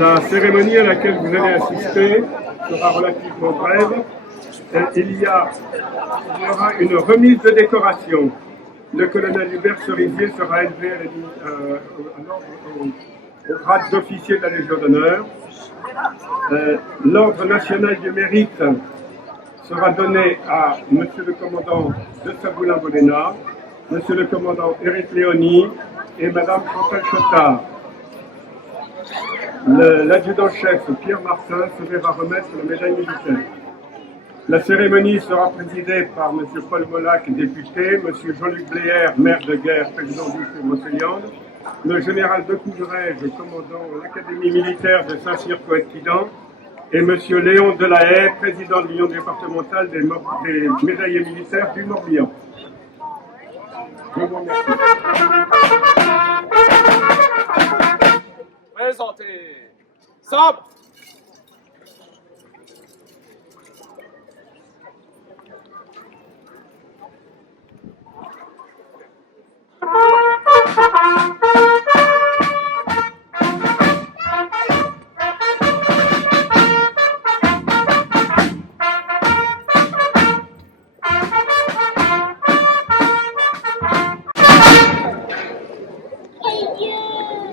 La cérémonie à laquelle vous allez assister sera relativement brève. Il y aura une remise de décoration. Le colonel Hubert Cerisier sera élevé au grade d'officier de la Légion d'honneur. L'ordre national du mérite sera donné à Monsieur le commandant de Saboulin-Boléna, Monsieur le commandant Éric Léoni et Madame Chantal Chotard. L'adjudant-chef Pierre Martin se verra remettre la médaille militaire. La cérémonie sera présidée par M. Paul Molac, député, M. Jean-Luc Bléaire, maire de guerre, président du Brocéliande, le général de Coudrège, commandant l'Académie militaire de Saint-Cyr-Coëtquidan, et M. Léon Delahaye, président de l'Union départementale des médaillés militaires du Morbihan. Je vous remercie. Présentez. Sobre.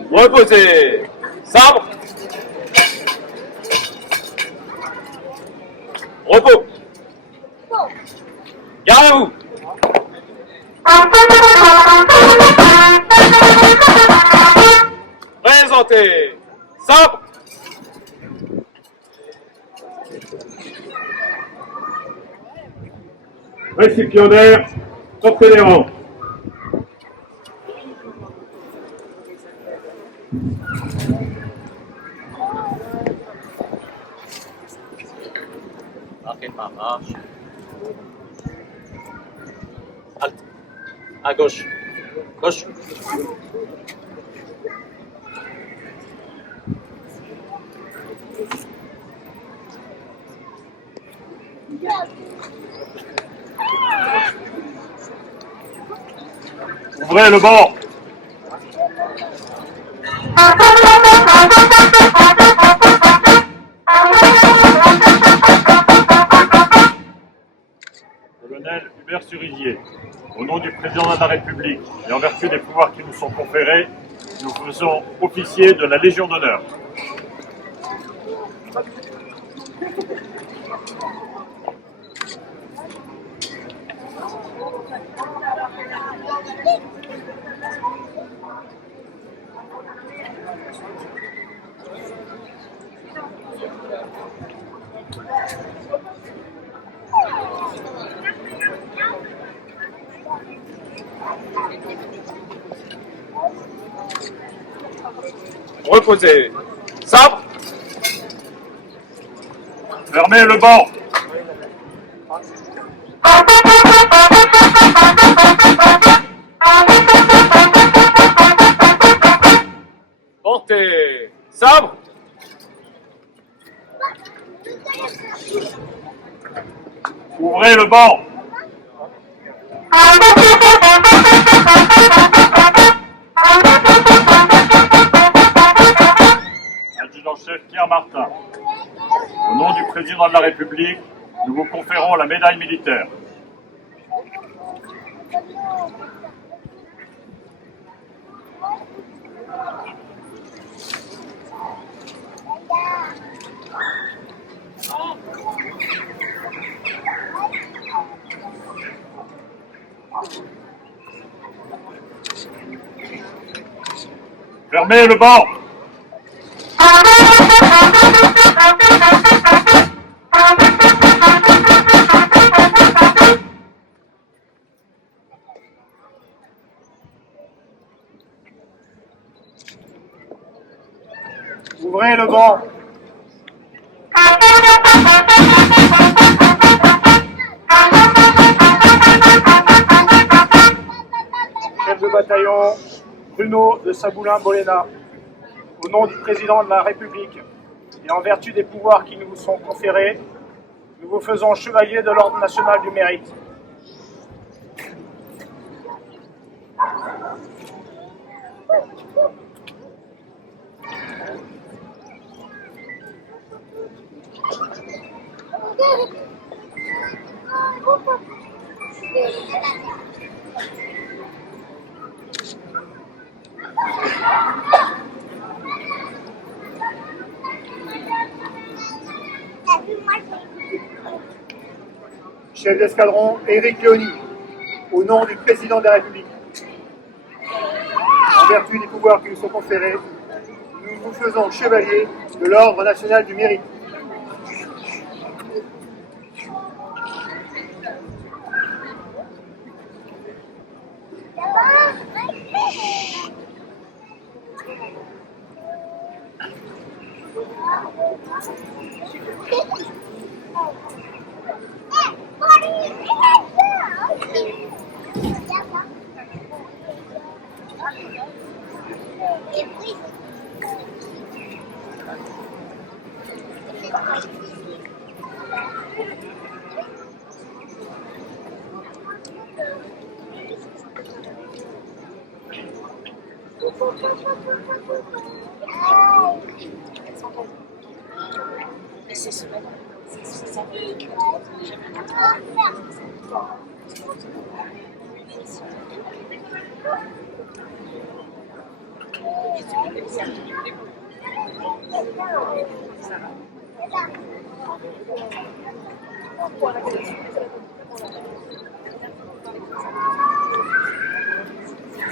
Reposez. Sabre. Repos. Gardez-vous. Présentez. Sabre. Récipiendaire, portez les rangs. Marquez par marche. Halte. À gauche. Gauche. Ouvrez le banc. Colonel Hubert Cerisier, au nom du président de la République et en vertu des pouvoirs qui nous sont conférés, nous faisons officier de la Légion d'honneur. Reposez. Sabre. Fermez le banc. Portez. Sabre. Ouvrez le banc. Adjudant-chef Pierre Martin, au nom du président de la République, nous vous conférons la médaille militaire. Fermez le banc. Ouvrez le banc. Chef de bataillon Bruno de Saboulin-Boléna, au nom du président de la République et en vertu des pouvoirs qui nous sont conférés, nous vous faisons chevalier de l'Ordre national du mérite. chef d'escadron Éric Léonie, au nom du président de la République. En vertu des pouvoirs qui nous sont conférés, nous vous faisons chevalier de l'Ordre national du mérite.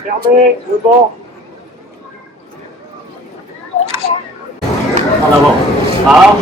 Fermez le banc. En avant. Marche.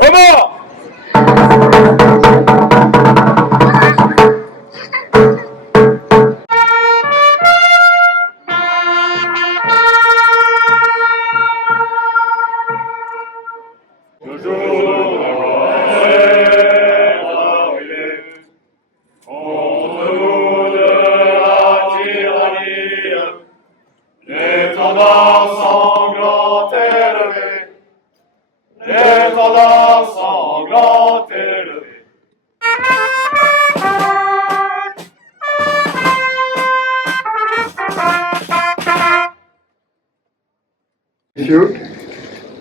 Au mort! Messieurs,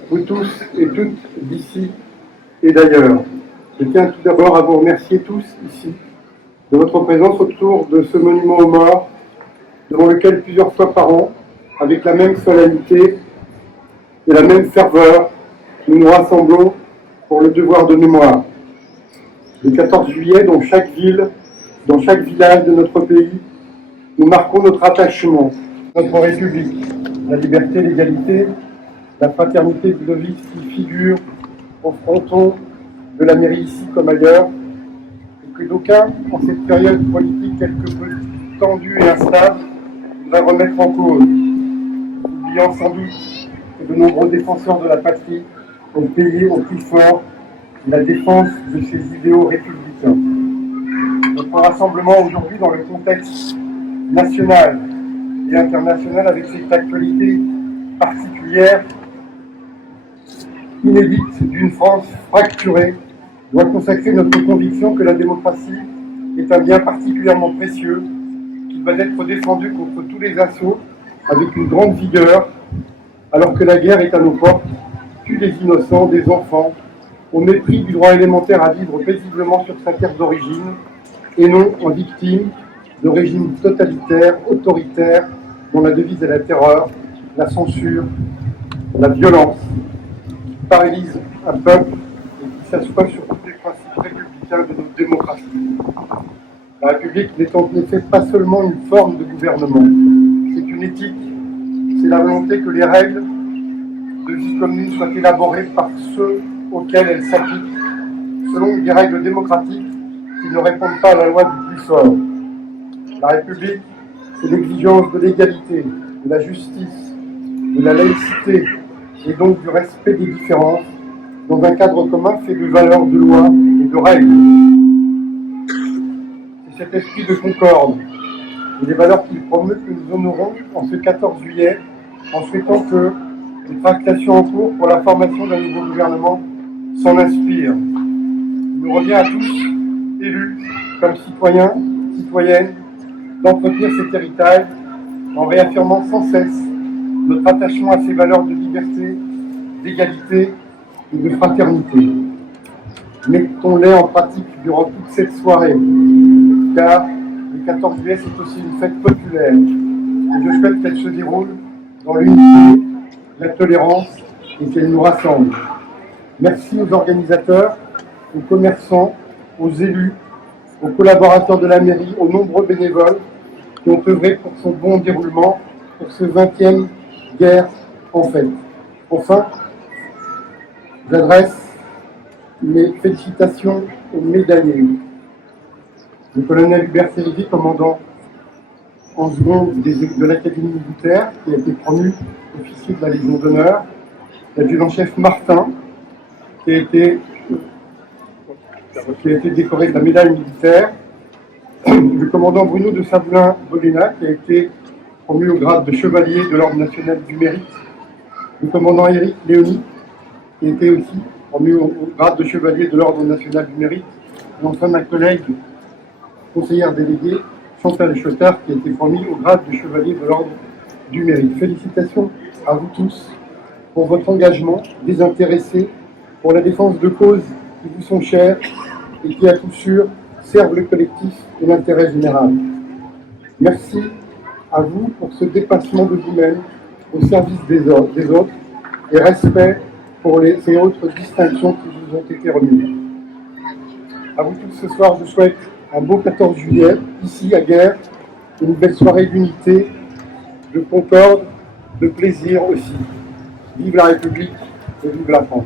vous tous et toutes d'ici et d'ailleurs, je tiens tout d'abord à vous remercier tous ici de votre présence autour de ce monument aux morts, devant lequel plusieurs fois par an, avec la même solennité et la même ferveur, nous nous rassemblons pour le devoir de mémoire. Le 14 juillet, dans chaque ville, dans chaque village de notre pays, nous marquons notre attachement à notre République, la liberté, l'égalité, la fraternité de vie qui figure au fronton de la mairie ici comme ailleurs, et que d'aucuns, en cette période politique quelque peu tendue et instable, va remettre en cause, oubliant sans doute que de nombreux défenseurs de la patrie ont payé au prix fort la défense de ces idéaux républicains. Notre rassemblement aujourd'hui dans le contexte national et international avec cette actualité particulière, inédite d'une France fracturée, doit consacrer notre conviction que la démocratie est un bien particulièrement précieux, qui doit être défendu contre tous les assauts avec une grande vigueur, alors que la guerre est à nos portes, tue des innocents, des enfants, au mépris du droit élémentaire à vivre paisiblement sur sa terre d'origine, et non en victime de régimes totalitaires, autoritaires, dont la devise est la terreur, la censure, la violence, qui paralyse un peuple et qui s'assoit sur tous les principes républicains de notre démocratie. La République n'est en effet pas seulement une forme de gouvernement, c'est une éthique, c'est la volonté que les règles de vie commune soient élaborées par ceux auxquels elles s'appliquent, selon des règles démocratiques qui ne répondent pas à la loi du plus fort. La République, c'est l'exigence de l'égalité, de la justice, de la laïcité et donc du respect des différences dans un cadre commun fait de valeurs, de lois et de règles. C'est cet esprit de concorde et des valeurs qu'il promeut que nous honorons en ce 14 juillet en souhaitant que les tractations en cours pour la formation d'un nouveau gouvernement s'en inspirent. nous revient à tous, élus comme citoyens, citoyennes, d'entretenir cet héritage en réaffirmant sans cesse notre attachement à ces valeurs de liberté, d'égalité et de fraternité. Mettons-les en pratique durant toute cette soirée, car le 14 juillet, c'est aussi une fête populaire. Et je souhaite qu'elle se déroule dans l'unité, la tolérance et qu'elle nous rassemble. Merci aux organisateurs, aux commerçants, aux élus, aux collaborateurs de la mairie, aux nombreux bénévoles qui ont œuvré pour son bon déroulement pour ce 20e guerre en fête. Enfin, j'adresse mes félicitations aux médaillés. Le colonel Hubert Sérivier, commandant en seconde de l'Académie militaire, qui a été promu officier de la Légion d'honneur, l'adjudant-chef Martin, qui a été décoré de la médaille militaire, le commandant Bruno de Saboulin-Bolena, qui a été promu au grade de chevalier de l'Ordre national du mérite, le commandant Éric Léonie, qui a été aussi promu au grade de chevalier de l'Ordre national du mérite, et enfin ma collègue conseillère déléguée, Chantal Chotard, qui a été promu au grade de chevalier de l'Ordre du mérite. Félicitations à vous tous pour votre engagement désintéressé pour la défense de causes qui vous sont chères et qui, à coup sûr, servent le collectif et l'intérêt général. Merci à vous pour ce dépassement de vous-même au service des autres et respect pour ces autres distinctions qui vous ont été remises. À vous tous ce soir, je souhaite un beau 14 juillet, ici à Guerre, une belle soirée d'unité, de concorde, de plaisir aussi. Vive la République et vive la France.